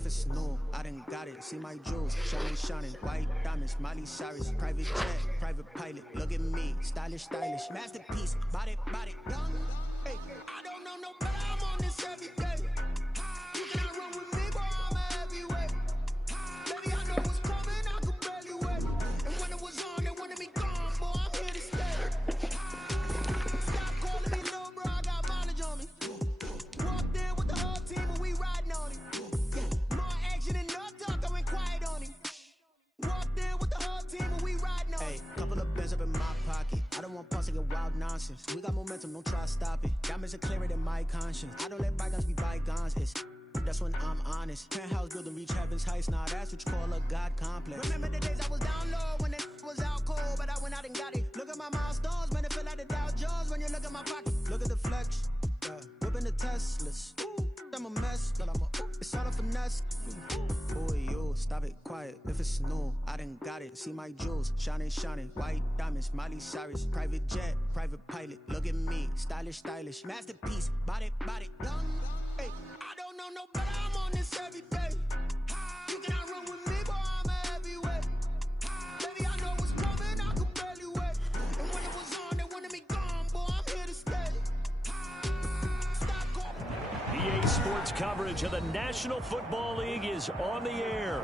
if it's new. I done got it, see my jewels, shining, shining. White diamonds, Miley Cyrus, private jet, private pilot. Look at me, stylish, stylish, masterpiece. Body, body, young. Hey, I don't know no better, I'm on this every day. You cannot run with me, boy, I'm a heavyweight. Baby, I know what's coming, I could barely wait. And when it was on, they wanted me gone, boy, I'm here to stay. Stop calling me little bro, I got mileage on me. Walked in with the whole team and we riding on it. More action and no talk, I went quiet on him. Walked in with the whole team and we riding on it. Hey, couple of bands up in my pocket. I don't want pause to get wild nonsense. We got momentum, don't try to stop it. Diamonds are clearer than my conscience. I don't let bygones be bygones. That's when I'm honest. Penthouse building, reach heaven's heights. Now that's what you call a God complex. Remember the days I was down low when it was out cold, but I went out and got it. Look at my milestones, man, it feel like the Dow Jones when you look at my pocket. Look at the flex, whipping the Teslas. I'm a mess, but it's all a finesse. Boy, you, stop it, quiet, if it's new. I done got it, see my jewels, shining, shining. White diamonds, Miley Cyrus, private jet, private pilot. Look at me, stylish, stylish, masterpiece. Body, body, young. Hey, I don't know no better, I'm on this every day. You cannot run with me, boy, I'm a heavyweight. Baby, I know what's coming, I could barely wait. And when it was on, they wanted me gone, boy, I'm here to stay. Stop calling. EA Sports coverage of the National Football League is on the air.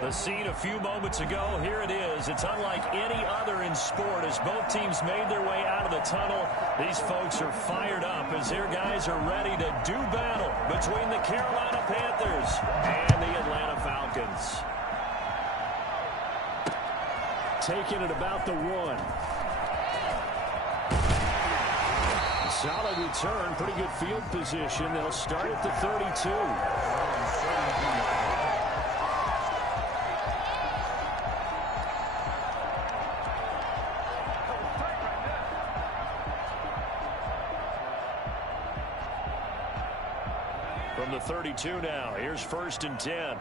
The scene a few moments ago, here it is. It's unlike any other in sport as both teams made their way out of the tunnel. These folks are fired up as their guys are ready to do battle between the Carolina Panthers and the Atlanta Falcons. Taking it about the 1. Solid return, pretty good field position. They'll start at the 32. From the 32 now, here's 1st and 10.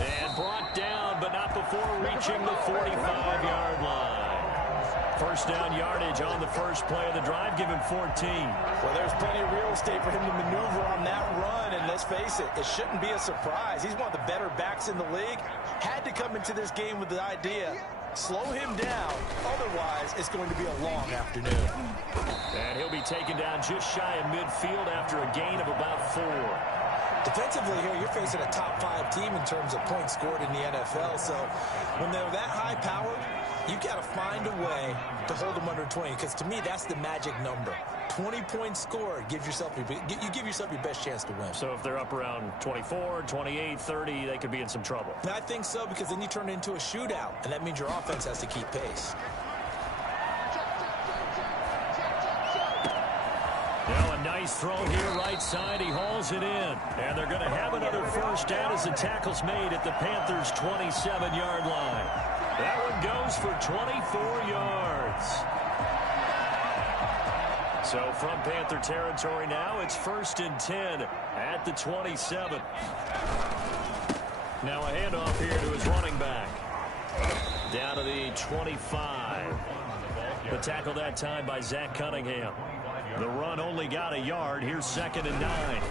And brought down, but not before reaching the 45-yard line. First down yardage on the first play of the drive, give him 14. Well, there's plenty of real estate for him to maneuver on that run, and let's face it, it shouldn't be a surprise. He's one of the better backs in the league. Had to come into this game with the idea, slow him down, otherwise it's going to be a long afternoon. And he'll be taken down just shy of midfield after a gain of about 4. Defensively here, you're facing a top-5 team in terms of points scored in the NFL, so when they're that high-powered, you got to find a way to hold them under 20, because to me, that's the magic number. 20 points scored, you give yourself your best chance to win. So if they're up around 24, 28, 30, they could be in some trouble. And I think so, because then you turn it into a shootout, and that means your offense has to keep pace. Now a nice throw here right side. He hauls it in. And they're going to have another first down as the tackle's made at the Panthers' 27-yard line. That one goes for 24 yards. So from Panther territory now, it's 1st and 10 at the 27. Now a handoff here to his running back. Down to the 25. The tackle that time by Zach Cunningham. The run only got a yard. Here's 2nd and 9.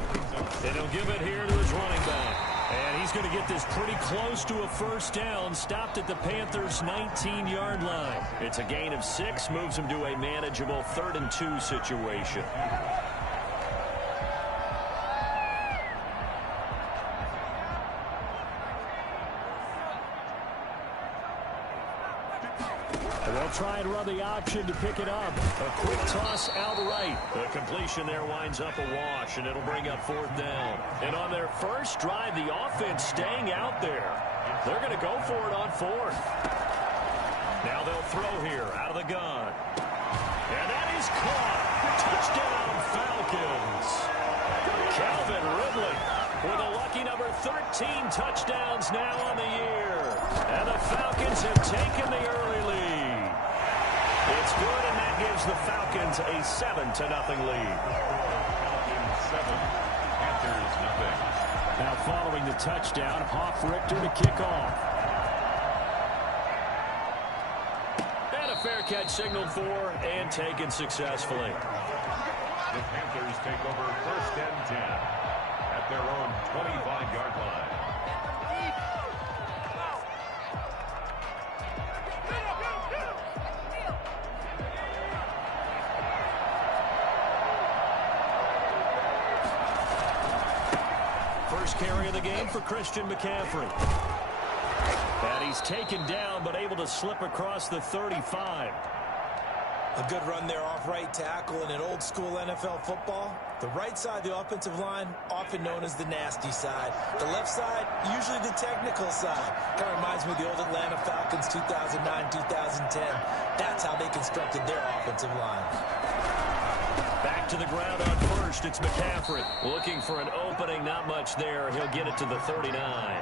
And he'll give it here to his running back. And he's going to get this pretty close to a first down. Stopped at the Panthers' 19-yard line. It's a gain of 6. Moves him to a manageable 3rd and 2 situation. They'll try and run the option to pick it up. A quick toss out right. The completion there winds up a wash, and it'll bring up 4th down. And on their first drive, the offense staying out there. They're going to go for it on 4th. Now they'll throw here out of the gun. And that is caught. Touchdown, Falcons. Calvin Ridley with a lucky number 13 touchdowns now on the year. And the Falcons have taken the early lead. It's good, and that gives the Falcons a 7-0 lead. 7, Panthers nothing. Now following the touchdown, Hoff-Richter to kick off. And a fair catch signaled for and taken successfully. The Panthers take over 1st and 10 at their own 25-yard line. First carry of the game for Christian McCaffrey. And he's taken down, but able to slip across the 35. A good run there off right tackle in an old school NFL football. The right side of the offensive line, often known as the nasty side. The left side, usually the technical side. Kind of reminds me of the old Atlanta Falcons 2009-2010. That's how they constructed their offensive line. Back to the ground on first. It's McCaffrey. Looking for an opening. Not much there. He'll get it to the 39.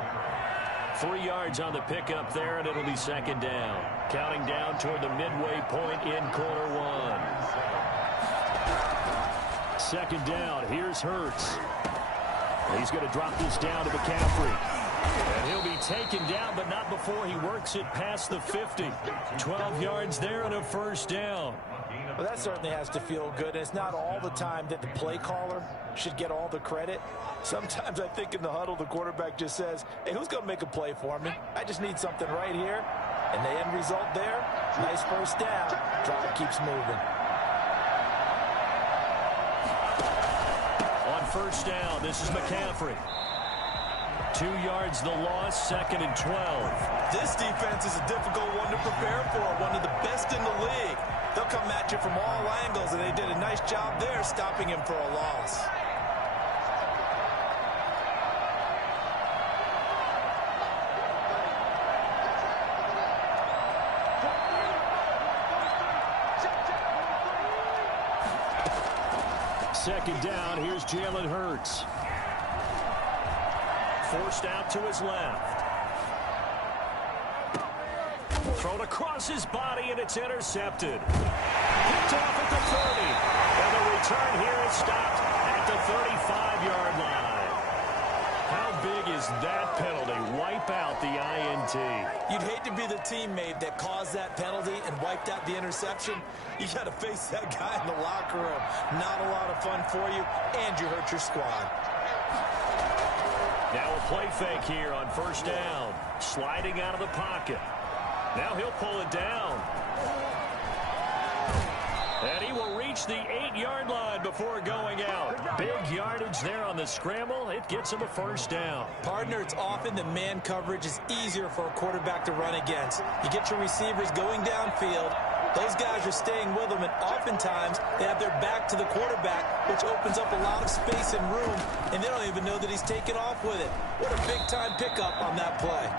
3 yards on the pickup there, and it'll be second down. Counting down toward the midway point in quarter one. Second down. Here's Hurts. He's going to drop this down to McCaffrey. And he'll be taken down, but not before he works it past the 50. 12 yards there and a first down. Well, that certainly has to feel good. And it's not all the time that the play caller should get all the credit. Sometimes I think in the huddle, the quarterback just says, hey, who's going to make a play for me? I just need something right here. And the end result there, nice first down. Drive keeps moving. On first down, this is McCaffrey. 2 yards the loss, second and 12. This defense is a difficult one to prepare for, one of the best in the league. They'll come at you from all angles, and they did a nice job there stopping him for a loss. Second down, here's Jalen Hurts. Forced out to his left. Thrown across his body, and it's intercepted. Picked off at the 30. And the return here is stopped at the 35-yard line. How big is that penalty? Wipe out the INT. You'd hate to be the teammate that caused that penalty and wiped out the interception. You got to face that guy in the locker room. Not a lot of fun for you, and you hurt your squad. Now a play fake here on first down. Sliding out of the pocket. Now he'll pull it down. And he will reach the 8-yard line before going out. Big yardage there on the scramble. It gets him a first down. Partner, it's often that man coverage is easier for a quarterback to run against. You get your receivers going downfield. Those guys are staying with them, and oftentimes they have their back to the quarterback, which opens up a lot of space and room, and they don't even know that he's taken off with it. What a big-time pickup on that play.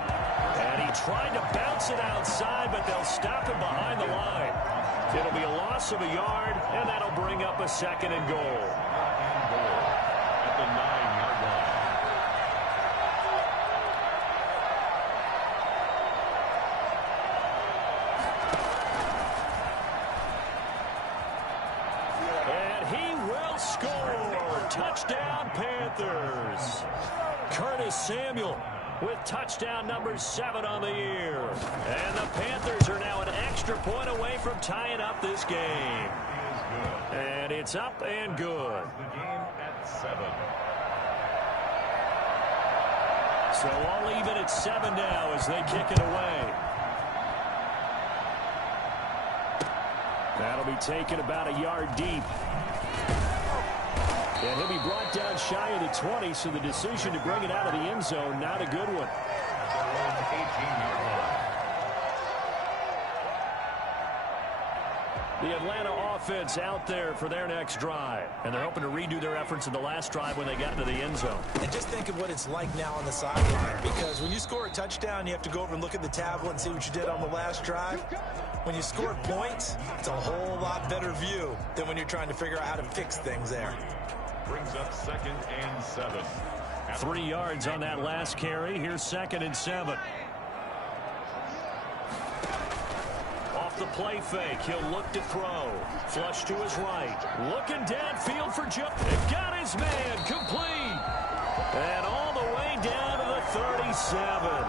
And he tried to bounce it outside, but they'll stop him behind the line. It'll be a loss of a yard, and that'll bring up a second and goal. At the 9-yard line. And he will score. Touchdown, Panthers. Curtis Samuel with touchdown number 7 on the year. And the Panthers are now an extra point away from tying up this game. And it's up and good. The game at 7. So all even at 7 now as they kick it away. That'll be taken about a yard deep. And he'll be brought down shy of the 20, so the decision to bring it out of the end zone, not a good one. 18-yard line. The Atlanta offense out there for their next drive. And they're hoping to redo their efforts in the last drive when they got into the end zone. And just think of what it's like now on the sideline, because when you score a touchdown, you have to go over and look at the tablet and see what you did on the last drive. When you score points, it's a whole lot better view than when you're trying to figure out how to fix things there. Brings up 2nd and 7. 3 yards on that last carry. Here's 2nd and 7. Off the play fake, he'll look to throw. Flush to his right. Looking downfield for Joe. And got his man complete. And all the way down to the 37.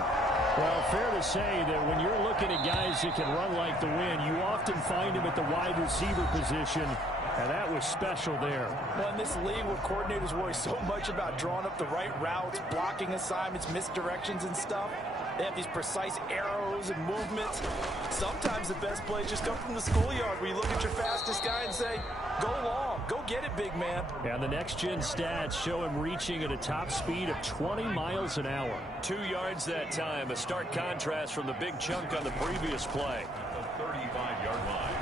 Well, fair to say that when you're looking at guys that can run like the wind, you often find them at the wide receiver position, and that was special there. Well, in this league where coordinators worry so much about drawing up the right routes, blocking assignments, misdirections and stuff, they have these precise arrows and movements. Sometimes the best plays just come from the schoolyard where you look at your fastest guy and say, go long, go get it, big man. And the next-gen stats show him reaching at a top speed of 20 miles an hour. 2 yards that time, a stark contrast from the big chunk on the previous play. The 35-yard line.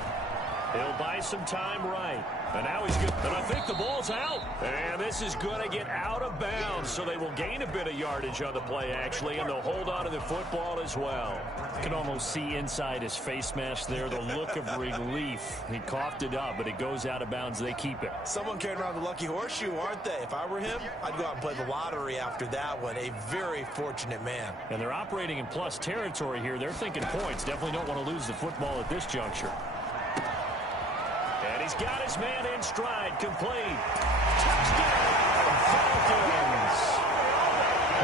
He'll buy some time right. And now he's good. And I think the ball's out. And this is going to get out of bounds, so they will gain a bit of yardage on the play, actually, and they'll hold on to the football as well. You can almost see inside his face mask there the look of relief. He coughed it up, but it goes out of bounds. They keep it. Someone carried around the lucky horseshoe, aren't they? If I were him, I'd go out and play the lottery after that one. A very fortunate man. And they're operating in plus territory here. They're thinking points. Definitely don't want to lose the football at this juncture. And he's got his man in stride, complete. Touchdown, Falcons!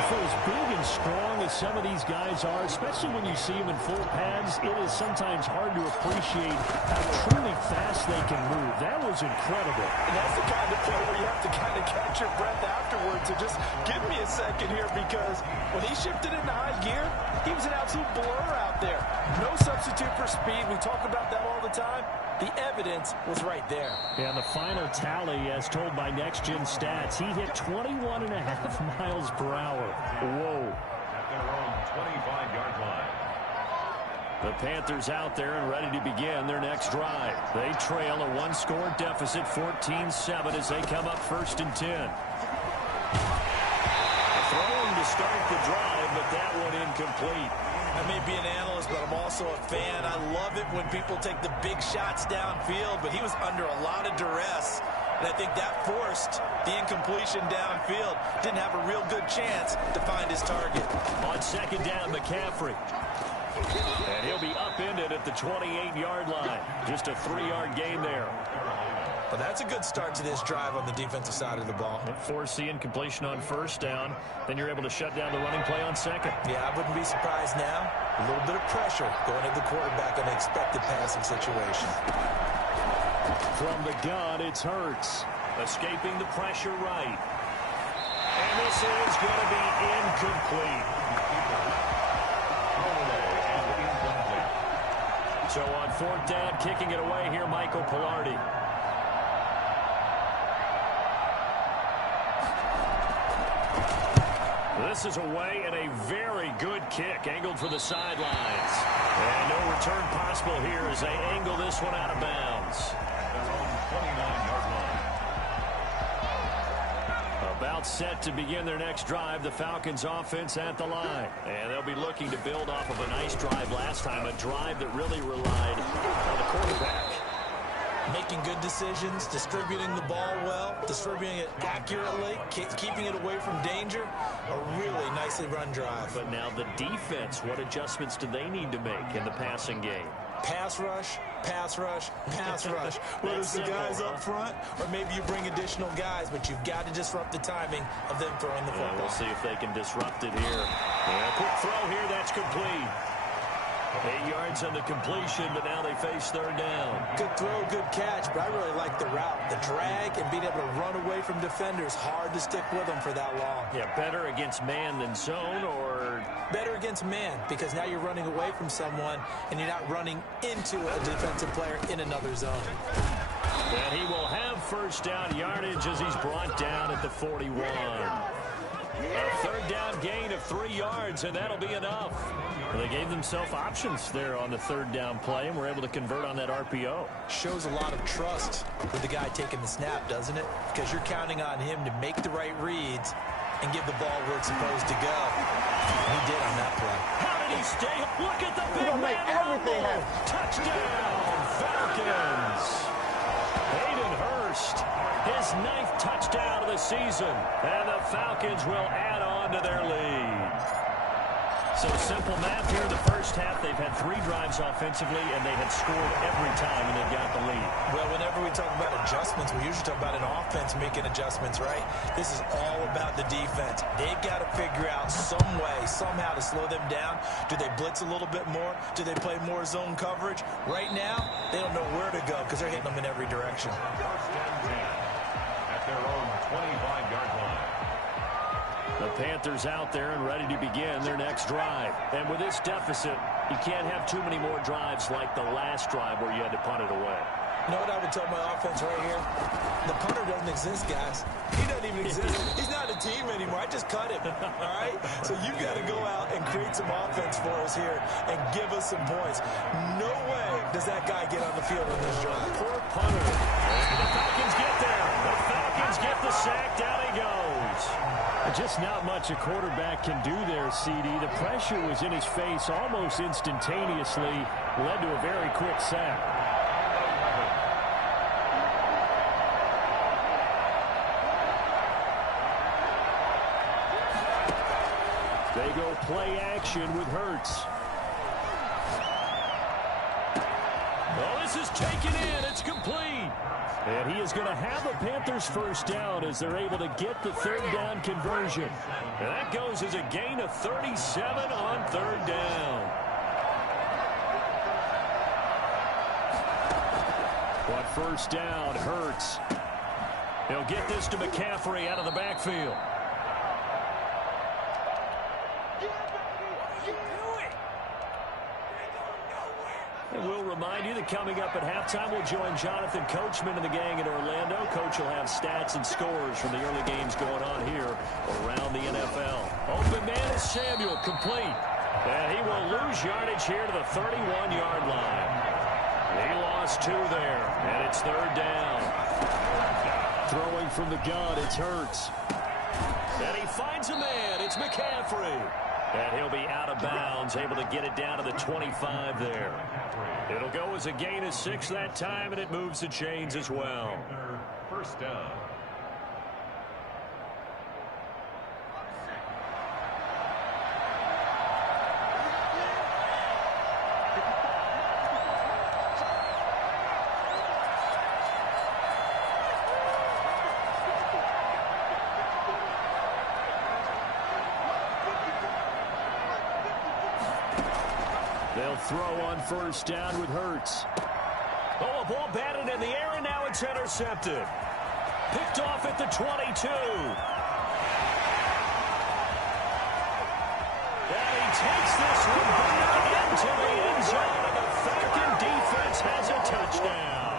For as big and strong as some of these guys are, especially when you see them in full pads, it is sometimes hard to appreciate how truly fast they can move. That was incredible. And that's the kind of play where you have to kind of catch your breath afterwards. So just give me a second here, because when he shifted into high gear, he was an absolute blur out there. No substitute for speed. We talk about that all the time. The evidence was right there. And the final tally, as told by Next Gen Stats, he hit 21.5 miles per hour. Whoa. At their own 25-yard line. The Panthers out there and ready to begin their next drive. They trail a one-score deficit, 14-7, as they come up 1st and 10. Throwing to start the drive, but that one incomplete. I may be an analyst, but I'm also a fan. I love it when people take the big shots downfield, but he was under a lot of duress. And I think that forced the incompletion downfield. Didn't have a real good chance to find his target. On 2nd down, McCaffrey. And he'll be upended at the 28-yard line. Just a 3-yard gain there. But that's a good start to this drive on the defensive side of the ball. Force the incompletion on 1st down. Then you're able to shut down the running play on 2nd. Yeah, I wouldn't be surprised now. A little bit of pressure going at the quarterback in an expected passing situation. From the gun, it's Hurts. Escaping the pressure right. And this is going to be incomplete. So on 4th down, kicking it away here, Michael Pilardi. This is away and a very good kick, angled for the sidelines. And no return possible here as they angle this one out of bounds. Their own 29-yard line. About set to begin their next drive, the Falcons offense at the line. And they'll be looking to build off of a nice drive last time, a drive that really relied on the quarterback. Making good decisions, distributing the ball well, distributing it accurately, keeping it away from danger. A really nicely run drive. But now the defense, what adjustments do they need to make in the passing game? Pass rush, pass rush, pass rush. Whether it's the guys up front or maybe you bring additional guys, but you've got to disrupt the timing of them throwing the football. We'll see if they can disrupt it here. Yeah, quick throw here, that's complete. 8 yards on the completion, but now they face 3rd down. Good throw, good catch, but I really like the route. The drag and being able to run away from defenders, hard to stick with them for that long. Yeah, better against man than zone, or? Better against man, because now you're running away from someone and you're not running into a defensive player in another zone. And he will have 1st down yardage as he's brought down at the 41. A 3rd down gain of 3 yards, and that'll be enough. Well, they gave themselves options there on the 3rd down play, and were able to convert on that RPO. Shows a lot of trust with the guy taking the snap, doesn't it? Because you're counting on him to make the right reads and give the ball where it's supposed to go. And he did on that play. How did he stay? Look at the big man rumble. Touchdown, Falcons. Hayden Hurst, his 9th touchdown of the season, and the Falcons will add on to their lead. So simple math here in the first half. They've had 3 drives offensively, and they have scored every time, and they've got the lead. Well, whenever we talk about adjustments, we usually talk about an offense making adjustments, right? This is all about the defense. They've got to figure out some way, somehow to slow them down. Do they blitz a little bit more? Do they play more zone coverage? Right now, they don't know where to go because they're hitting them in every direction. First and 10 at their own 25-yard line. The Panthers out there and ready to begin their next drive. And with this deficit, you can't have too many more drives like the last drive where you had to punt it away. You know what I would tell my offense right here? The punter doesn't exist, guys. He doesn't even exist. He's not a team anymore. I just cut him, all right? So you've got to go out and create some offense for us here and give us some points. No way does that guy get on the field on this drive. Poor punter. The Falcons get there. The Falcons get the sack. Down he goes. Just not much a quarterback can do there, CD. The pressure was in his face almost instantaneously. Led to a very quick sack. They go play action with Hurts. Oh, this is taken in. It's complete. And he is going to have a Panthers first down as they're able to get the third down conversion. And that goes as a gain of 37 on third down. But first down, Hurts. He'll get this to McCaffrey out of the backfield. And we'll remind you that coming up at halftime, we'll join Jonathan Coachman and the gang in Orlando. Coach will have stats and scores from the early games going on here around the NFL. Open man is Samuel, complete. And he will lose yardage here to the 31-yard line. He lost 2 there, and it's third down. Throwing from the gun, it's Hurts. And he finds a man. It's McCaffrey. And he'll be out of bounds, able to get it down to the 25 there. It'll go as a gain of 6 that time, and it moves the chains as well. First down. They'll throw on first down with Hurts. Oh, a ball batted in the air, and now it's intercepted. Picked off at the 22. And he takes this one back into the end zone, and the Falcon defense has a touchdown.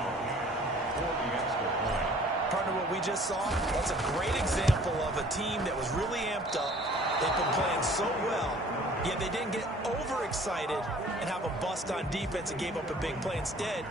Partner, what we just saw, that's a great example of a team that was really amped up. They've been playing so well, yet they didn't get overexcited and have a bust on defense and gave up a big play. Instead,